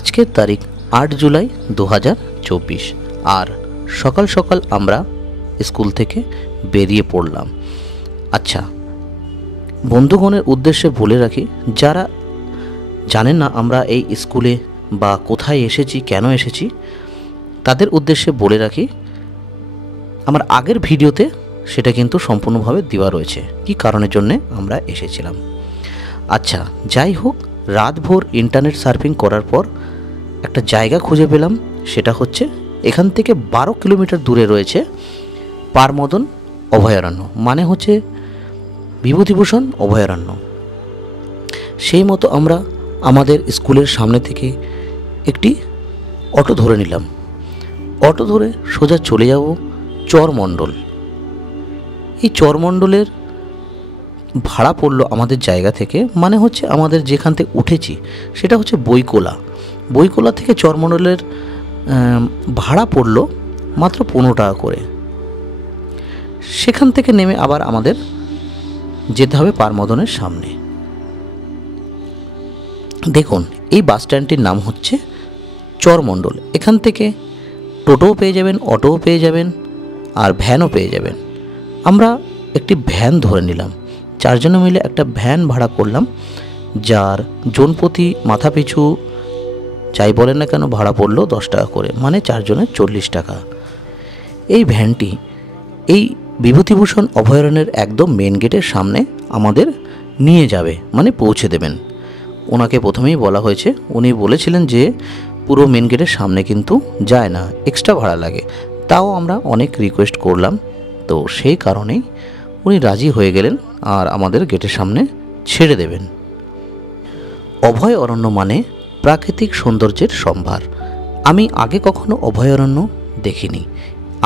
আজকের তারিখ 8 জুলাই 2024 আর সকাল সকাল আমরা স্কুল থেকে বেরিয়ে পড়লাম। আচ্ছা, বন্ধুগণের উদ্দেশ্যে বলে রাখি, যারা জানেন না আমরা এই স্কুলে বা কোথায় এসেছি, কেন এসেছি, তাদের উদ্দেশ্যে বলে রাখি, আমার আগের ভিডিওতে সেটা কিন্তু সম্পূর্ণভাবে দেওয়া রয়েছে কি কারণের জন্যে আমরা এসেছিলাম। আচ্ছা, যাই হোক, রাতভর ইন্টারনেট সার্ফিং করার পর একটা জায়গা খুঁজে পেলাম। সেটা হচ্ছে এখান থেকে 12 কিলোমিটার দূরে রয়েছে পারমদন অভয়ারণ্য, মানে হচ্ছে বিভূতিভূষণ অভয়ারণ্য। সেই মতো আমরা আমাদের স্কুলের সামনে থেকে একটি অটো ধরে নিলাম। অটো ধরে সোজা চলে যাব চরমণ্ডল। এই চরমণ্ডলের ভাড়া পড়লো আমাদের জায়গা থেকে, মানে হচ্ছে আমাদের যেখান থেকে উঠেছি সেটা হচ্ছে বইকোলা। বইকোলা থেকে চরমণ্ডলের ভাড়া পড়লো মাত্র 15 টাকা করে। সেখান থেকে নেমে আবার আমাদের যেতে হবে পারমদনের সামনে। দেখুন, এই বাস স্ট্যান্ডটির নাম হচ্ছে চরমণ্ডল। এখান থেকে টোটোও পেয়ে যাবেন, অটোও পেয়ে যাবেন, আর ভ্যানও পেয়ে যাবেন। আমরা একটি ভ্যান ধরে নিলাম, 4 জনে মিলে একটা ভ্যান ভাড়া করলাম, যার জনপ্রতি মাথা পিছু যাই বলেন না কেন ভাড়া পড়লো 10 টাকা করে, মানে 4 জনের 40 টাকা। এই ভ্যানটি এই বিভূতিভূষণ অভয়ারণ্যের একদম মেন গেটের সামনে আমাদের নিয়ে যাবে, মানে পৌঁছে দেবেন। ওনাকে প্রথমেই বলা হয়েছে, উনি বলেছিলেন যে পুরো মেন গেটের সামনে কিন্তু যায় না, এক্সট্রা ভাড়া লাগে। তাও আমরা অনেক রিকোয়েস্ট করলাম, তো সেই কারণেই উনি রাজি হয়ে গেলেন আর আমাদের গেটের সামনে ছেড়ে দেবেন। অভয় অরণ্য মানে প্রাকৃতিক সৌন্দর্যের সম্ভার। আমি আগে কখনো অভয়ারণ্য দেখিনি,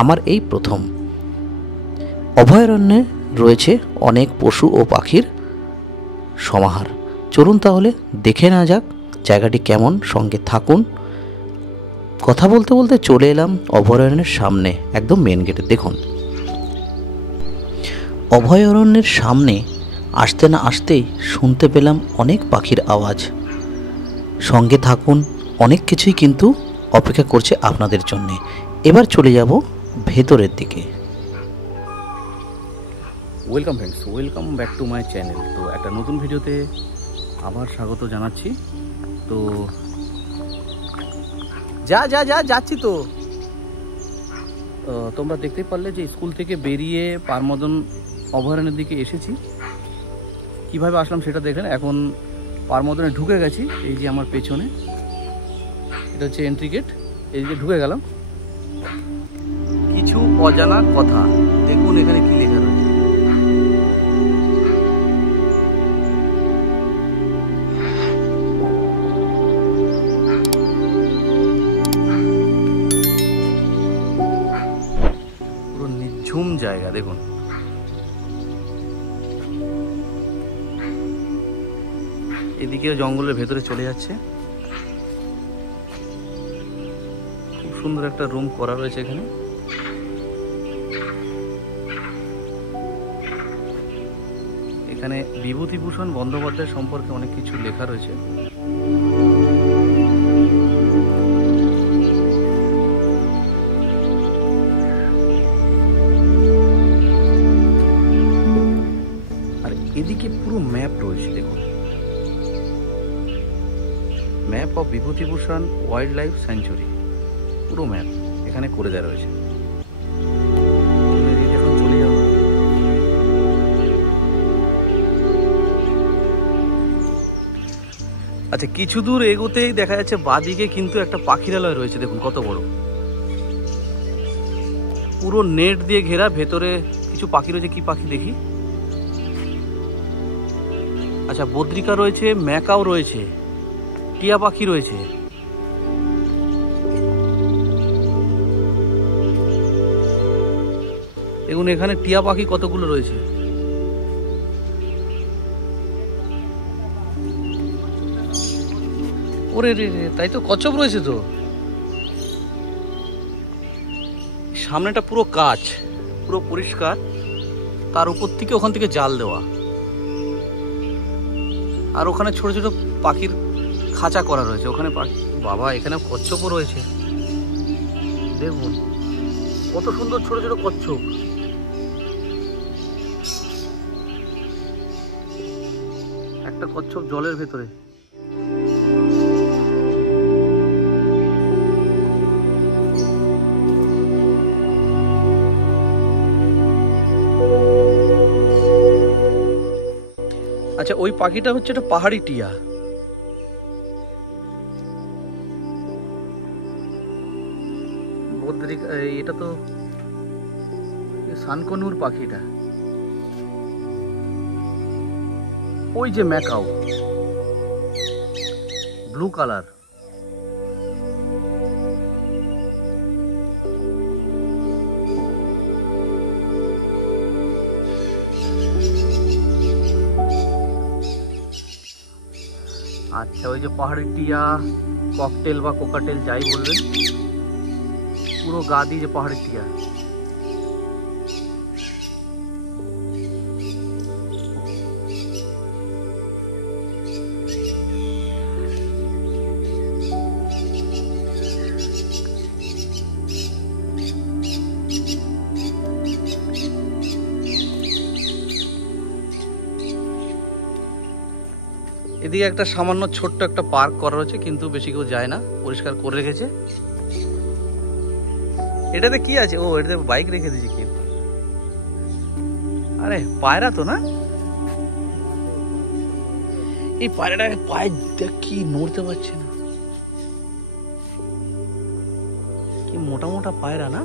আমার এই প্রথম। অভয়ারণ্যে রয়েছে অনেক পশু ও পাখির সমাহার। চলুন তাহলে দেখে না যাক জায়গাটি কেমন, সঙ্গে থাকুন। কথা বলতে বলতে চলে এলাম অভয়ারণ্যের সামনে, একদম মেন গেটে। দেখুন, অভয়ারণ্যের সামনে আসতে না আসতেই শুনতে পেলাম অনেক পাখির আওয়াজ। সঙ্গে থাকুন, অনেক কিছুই কিন্তু অপেক্ষা করছে আপনাদের জন্য। এবার চলে যাব ভেতরের দিকে। Welcome friends, welcome back to my channel. তো একটা নতুন ভিডিওতে আবার স্বাগত জানাচ্ছি। তো যাচ্ছি। তো তোমরা দেখতেই পারলে যে স্কুল থেকে বেরিয়ে পারমদন অভয়ারণ্যের দিকে এসেছি। কিভাবে আসলাম সেটা দেখলেন। এখন পারমদনে ঢুকে গেছি। এই যে আমার পেছনে এটা হচ্ছে এন্ট্রি গেট, এই যে ঢুকে গেলাম। কিছু অজানা কথা দেখুন এখানে কি লেখা রয়েছে। পুরো নিঝুম জায়গা দেখুন। এদিকে জঙ্গলের ভেতরে চলে যাচ্ছে। খুব সুন্দর একটা রুম করা রয়েছে এখানে। এখানে বিভূতিভূষণ বন্দ্যোপাধ্যায় সম্পর্কে অনেক কিছু লেখা রয়েছে। আর এদিকে পুরো ম্যাপ রয়েছে দেখুন, map of Bibhutibhushan wild life sanctuary, পুরো ম্যাপ এখানে করে দেওয়া রয়েছে। এখন চলে যাও। আচ্ছা, কিছু দূর এগোতেই দেখা যাচ্ছে বাঁদিকে কিন্তু একটা পাখিরালয় রয়েছে। দেখুন কত বড়, পুরো নেট দিয়ে ঘেরা। ভেতরে কিছু পাখি রয়েছে, কি পাখি দেখি। আচ্ছা, বদ্রিকা রয়েছে, ম্যাকাও রয়েছে, টিয়া পাখি রয়েছে। দেখুন এখানে টিয়া পাখি কতগুলো রয়েছে। ওরে রে রে, তাই তো, কচ্ছপ রয়েছে। তো সামনেটা পুরো কাঁচ, পুরো পরিষ্কার, তার উপর থেকে ওখান থেকে জাল দেওয়া। আর ওখানে ছোট ছোট পাখির খাঁচা করা রয়েছে, ওখানে বাবা এখানে কচ্ছপও রয়েছে। দেখুন কত সুন্দর ছোট ছোট কচ্ছপ। একটা কচ্ছপ জলের ভেতরে। আচ্ছা, ওই পাখিটা হচ্ছে একটা পাহাড়ি টিয়া। এটা তো সানকনুর পাখিটা। ওই যে ম্যাকাও ব্লু কালার। আচ্ছা, ওই যে পাহাড়ি টিয়া, ককটেল বা কোকাটেল যাই বলবেন, পুরো গা দিয়ে যে পাহাড়ি টিয়া। এদিকে একটা সামান্য ছোট্ট একটা পার্ক করা রয়েছে, কিন্তু বেশি কেউ যায় না, পরিষ্কার করে রেখেছে। এটাতে কি আছে? ও, এটাতে বাইক রেখে দিয়েছে কেউ। আরে পায়রা তো না? এই পায়রাটাকে পায়ে কি নড়তে পারছে না, কি মোটা মোটা পায়রা না?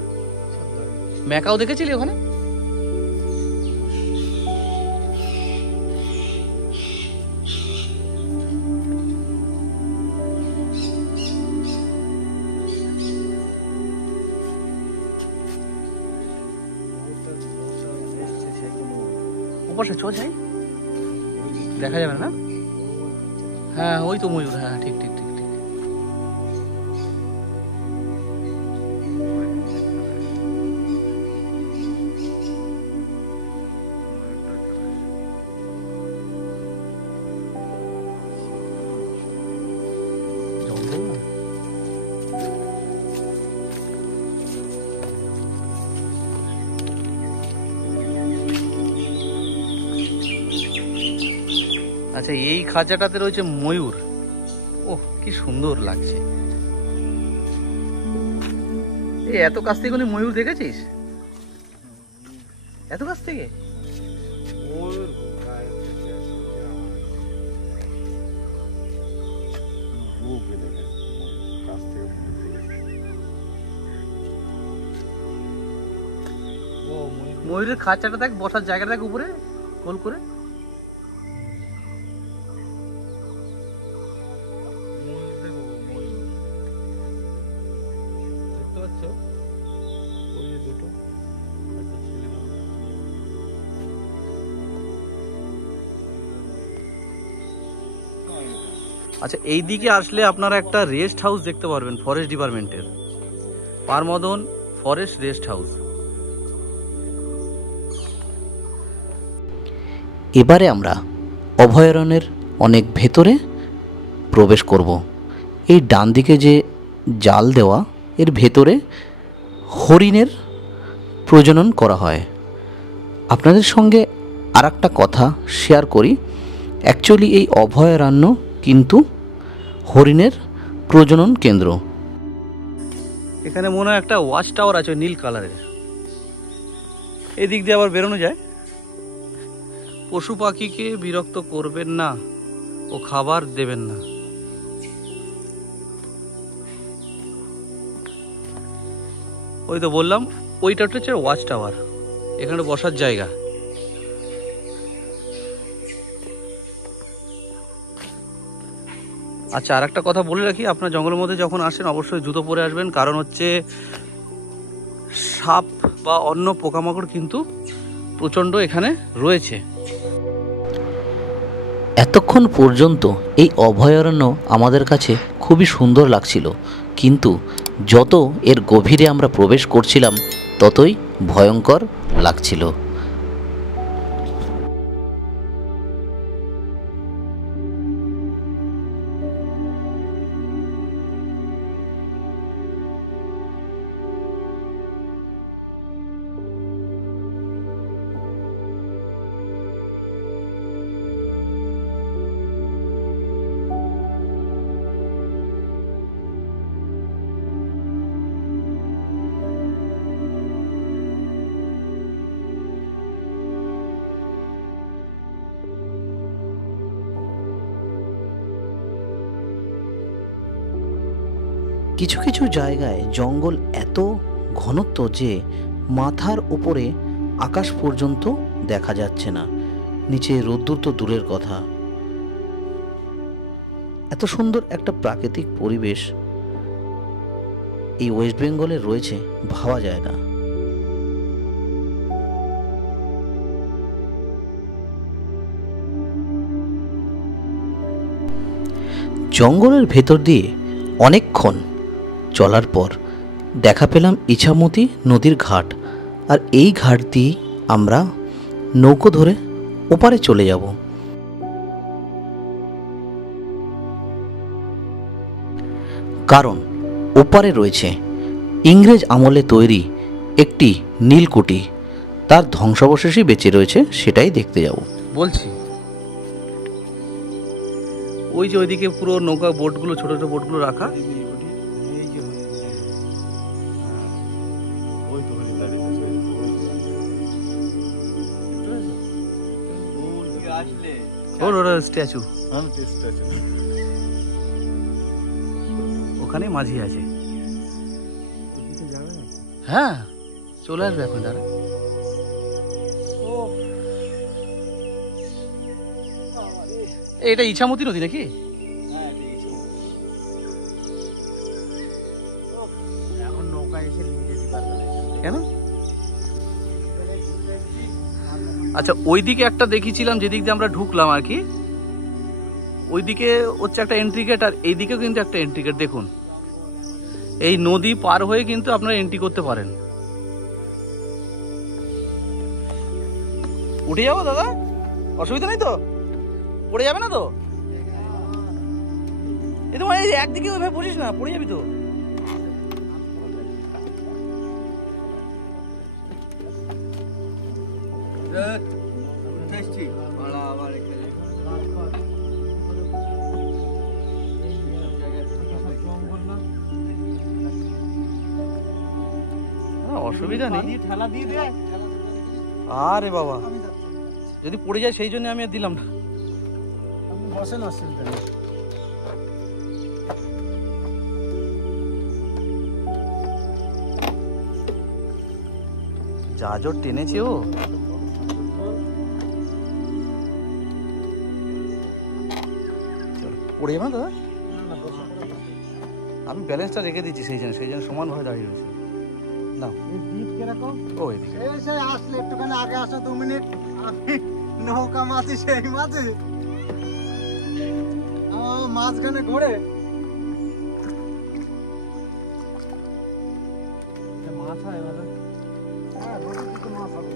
ম্যাকাও দেখেছিলি ওখানে? উপরে চল যাই, দেখা যাবে না? হ্যাঁ, ওই তো ময়ূর। হ্যাঁ, ঠিক ঠিক ঠিক ঠিক। আচ্ছা, এই খাঁচাটাতে রয়েছে ময়ূর। ওহ, কি সুন্দর লাগছে। এই এত কাছ থেকে ময়ূর দেখেছিস? এত কাছ থেকে? ময়ূরের খাঁচাটা দেখ, বসার জায়গাটা দেখ উপরে গোল করে। আচ্ছা, এই দিকে আসলে আপনারা একটা রেস্ট হাউস দেখতে পারবেন, ফরেস্ট ডিপার্টমেন্টের পারমদন ফরেস্ট রেস্ট হাউস। এবারে আমরা অভয়ারণ্যের অনেক ভেতরে প্রবেশ করব। এই ডান দিকে যে জাল দেওয়া, এর ভেতরে হরিণের প্রজনন করা হয়। আপনাদের সঙ্গে আর একটা কথা শেয়ার করি। অ্যাকচুয়ালি এই অভয়ারণ্য কিন্তু হরিণের প্রজনন কেন্দ্র। এখানে মনে হয় একটা ওয়াচ টাওয়ার আছে নীল কালারের। এদিক দিয়ে আবার বেরোনো যায়। পশু পাখিকে বিরক্ত করবেন না ও খাবার দেবেন না। ওই তো বললাম, ওইটা হচ্ছে ওয়াচ টাওয়ার, এখানে বসার জায়গা। আচ্ছা, আর একটা কথা বলে রাখি, আপনার জঙ্গলের মধ্যে যখন আসেন অবশ্যই জুতো পরে আসবেন, কারণ হচ্ছে সাপ বা অন্য পোকামাকড় কিন্তু প্রচণ্ড এখানে রয়েছে। এতক্ষণ পর্যন্ত এই অভয়ারণ্য আমাদের কাছে খুবই সুন্দর লাগছিল, কিন্তু যত এর গভীরে আমরা প্রবেশ করছিলাম ততই ভয়ঙ্কর লাগছিল। কিছু কিছু জায়গায় জঙ্গল এত ঘনত্ব যে মাথার উপরে আকাশ পর্যন্ত দেখা যাচ্ছে না, নিচে রোদ্দুর তো দূরের কথা। এত সুন্দর একটা প্রাকৃতিক পরিবেশ এই ওয়েস্ট বেঙ্গলে রয়েছে, ভাবা যায় না। জঙ্গলের ভেতর দিয়ে অনেকক্ষণ চলার পর দেখা পেলাম ইছামতি নদীর ঘাট, আর এই ঘাট দিয়ে আমরা নৌকো ধরে ওপারে চলে যাব। কারণ ওপারে রয়েছে ইংরেজ আমলে তৈরি একটি নীলকুঠি, তার ধ্বংসাবশেষই বেঁচে রয়েছে, সেটাই দেখতে যাব। বলছি ওই যে ওইদিকে পুরো নৌকা বোটগুলো, ছোট ছোট বোটগুলো রাখা, স্ট্যাচু, ওখানে মাঝি আছে। হ্যাঁ চলে আসবে এখন দাঁড়া। এটা ইছামতি নদী নাকি? এখন নৌকা এসে কেন? আচ্ছা ওইদিকে একটা দেখেছিলাম, যেদিক দিয়ে আমরা ঢুকলাম আর কি, ওইদিকে হচ্ছে একটা এন্ট্রি গেট, আর এইদিকেও কিন্তু একটা এন্ট্রি গেট। দেখুন এই নদী পার হয়ে কিন্তু আপনারা এন্ট্রি করতে পারেন। উঠে যাবো দাদা, অসুবিধা নেই তো? পড়ে যাবে না তো? এই তো এই একদিকে ওইভাবে বলিস না, পড়ে যাবি তো। অসুবিধা নেই, আরে বাবা যদি পড়ে যায় সেই জন্য আমি আর দিলাম না। যা জোর টেনেছে ও। পড়ে যাবে না দাদা? আমি ব্যালেন্সটা রেখে দিচ্ছি সেই জন্য সমান ভাবে দাঁড়িয়ে রয়েছে। না ও এদিকে আসলে একটুখানি আগে আসো, 2 মিনিট। আমি নৌকা মাছি, সেই মাঝে মাঝখানে ঘুরে মাছ হয়। হ্যাঁ মাছ হবে।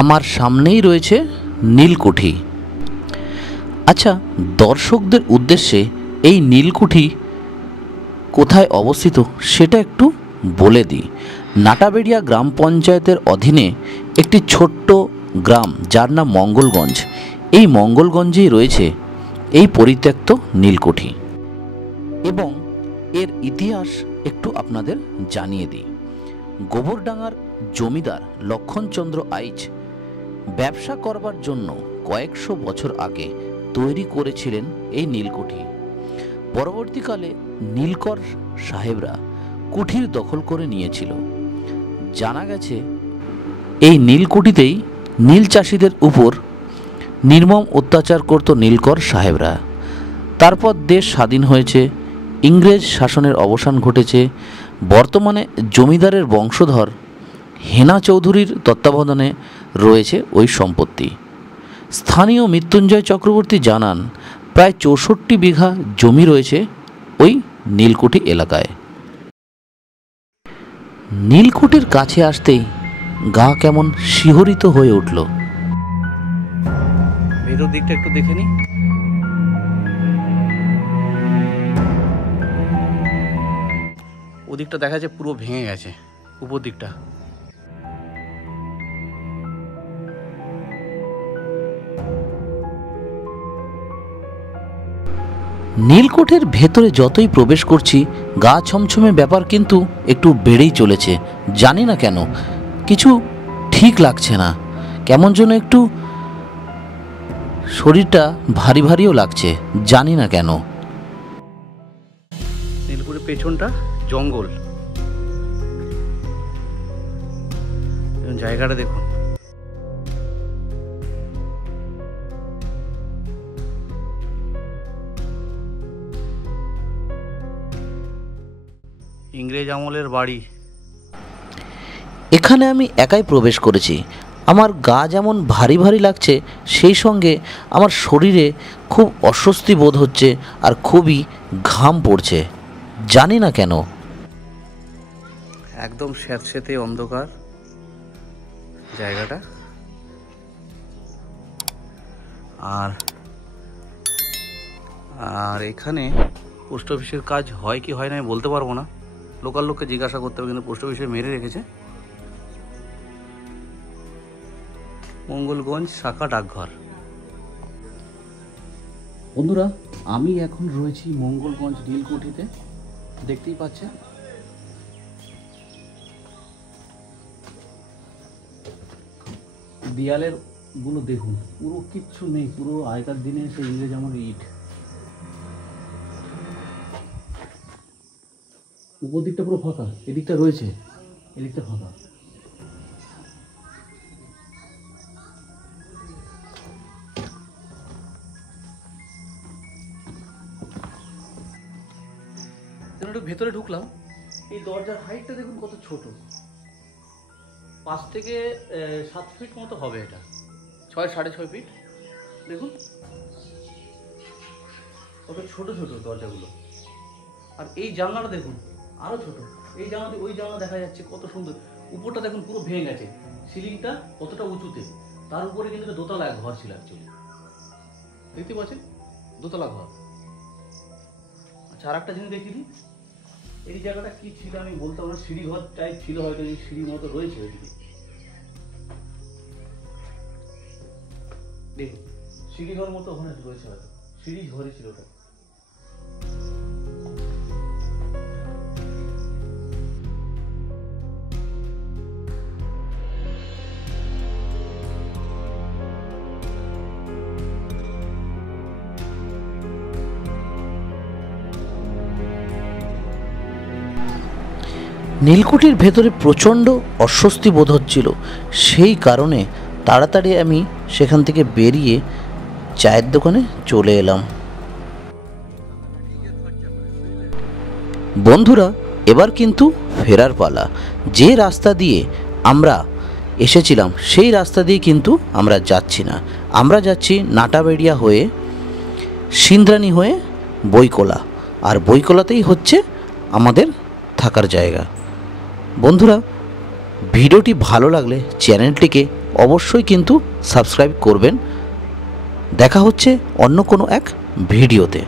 আমার সামনেই রয়েছে নীলকুঠি। আচ্ছা, দর্শকদের উদ্দেশ্যে এই নীলকুঠি কোথায় অবস্থিত সেটা একটু বলে দিই। নাটাবেড়িয়া গ্রাম পঞ্চায়েতের অধীনে একটি ছোট্ট গ্রাম যার নাম মঙ্গলগঞ্জ। এই মঙ্গলগঞ্জেই রয়েছে এই পরিত্যক্ত নীলকুঠি এবং এর ইতিহাস একটু আপনাদের জানিয়ে দিই। গোবরডাঙ্গার জমিদার লক্ষণচন্দ্র আইচ ব্যবসা করবার জন্য কয়েকশো বছর আগে তৈরি করেছিলেন এই নীলকুঠি। পরবর্তীকালে নীলকর সাহেবরা কুঠির দখল করে নিয়েছিল। জানা গেছে এই নীলকুঠিতেই নীল চাষিদের উপর নির্মম অত্যাচার করত নীলকর সাহেবরা। তারপর দেশ স্বাধীন হয়েছে, ইংরেজ শাসনের অবসান ঘটেছে। বর্তমানে জমিদারের বংশধর হেনা চৌধুরীর তত্ত্বাবধানে রয়েছে ওই সম্পত্তি। স্থানীয় মৃত্যুঞ্জয় চক্রবর্তী জানান প্রায় 64 বিঘা জমি রয়েছে ওই নীলকুঠি এলাকায়। নীলকুঠির কাছে আসতেই গা কেমন শিহরিত হয়ে উঠল। ভেতর দিকটা একটু দেখে নি। ওদিকটা দেখা যাচ্ছে পুরো ভেঙে গেছে, উপর দিকটা। নীলকুঠির ভেতরে যতই প্রবেশ করছি গা ছমছমে ব্যাপার কিন্তু একটু বেড়েই চলেছে। জানি না কেন, কিছু ঠিক লাগছে না, কেমন যেন একটু শরীরটা ভারী ভারীও লাগছে, জানি না কেন। নীলকুঠির পেছনটা জঙ্গল, জায়গাটা দেখুন। ইংরেজ আমলের বাড়ি। এখানে আমি একাই প্রবেশ করেছি। আমার গা যেমন ভারী ভারী লাগছে, সেই সঙ্গে আমার শরীরে খুব অস্বস্তি বোধ হচ্ছে আর খুবই ঘাম পড়ছে, জানি না কেন। একদম স্যাঁতস্যাঁতে অন্ধকার জায়গাটা। আর আর এখানে পোস্ট অফিসের কাজ হয় কি হয় না আমি বলতে পারবো না, লোকাল লোককে জিজ্ঞাসা করতে হবে, কিন্তু পোস্ট অফিসে মেরে রেখেছে। মঙ্গলগঞ্জ শাখা ডাকঘর। বন্ধুরা, আমি এখন রয়েছি মঙ্গলগঞ্জ নীলকুঠিতে, দেখতেই পাচ্ছেন। দেয়ালের গুলো দেখুন, পুরো কিচ্ছু নেই, পুরো আগেকার দিনে সেই ইংরেজ আমলের ইট। উপর দিকটা পুরো ফাঁকা, এদিকটা রয়েছে, এদিকটা ফাঁকা। একটু ভেতরে ঢুকলাম, এই দরজার হাইটটা দেখুন কত ছোট, 5 থেকে 7 ফিট মতো হবে, এটা 6 6.5 ফিট। দেখুন কত ছোট ছোট দরজাগুলো। আর এই জানলাটা দেখুন আরো ছোট, এই জানলা ওই জানলা দেখা যাচ্ছে কত সুন্দর। উপরটা দেখুন পুরো ভেঙে গেছে, সিলিংটা কতটা উঁচুতে, তার উপরে কিন্তু দোতলা ঘর ছিল অ্যাকচুয়ালি, দেখতে পাচ্ছেন, দোতলা ঘর। আচ্ছা, আর একটা জিনিস দেখিয়ে দিই, এই জায়গাটা কি ছিল আমি বলতে পারবো না, সিঁড়ি ঘর টাইপ ছিল হয়তো, এই সিঁড়ির মতো রয়েছে ওইদিকে, দেখুন সিঁড়ি ঘর মতো ওখানে রয়েছে, হয়তো সিঁড়ি ঘরই ছিল ওটা। নীলকুঠির ভেতরে প্রচণ্ড অস্বস্তি বোধ হচ্ছিল, সেই কারণে তাড়াতাড়ি আমি সেখান থেকে বেরিয়ে চায়ের দোকানে চলে এলাম। বন্ধুরা, এবার কিন্তু ফেরার পালা। যে রাস্তা দিয়ে আমরা এসেছিলাম সেই রাস্তা দিয়ে কিন্তু আমরা যাচ্ছি না, আমরা যাচ্ছি নাটাবেড়িয়া হয়ে, সিন্দ্রানী হয়ে বইকলা, আর বইকলাতেই হচ্ছে আমাদের থাকার জায়গা। বন্ধুরা, ভিডিওটি ভালো লাগলে চ্যানেলটিকে অবশ্যই কিন্তু সাবস্ক্রাইব করবেন। দেখা হচ্ছে অন্য কোনো এক ভিডিওতে।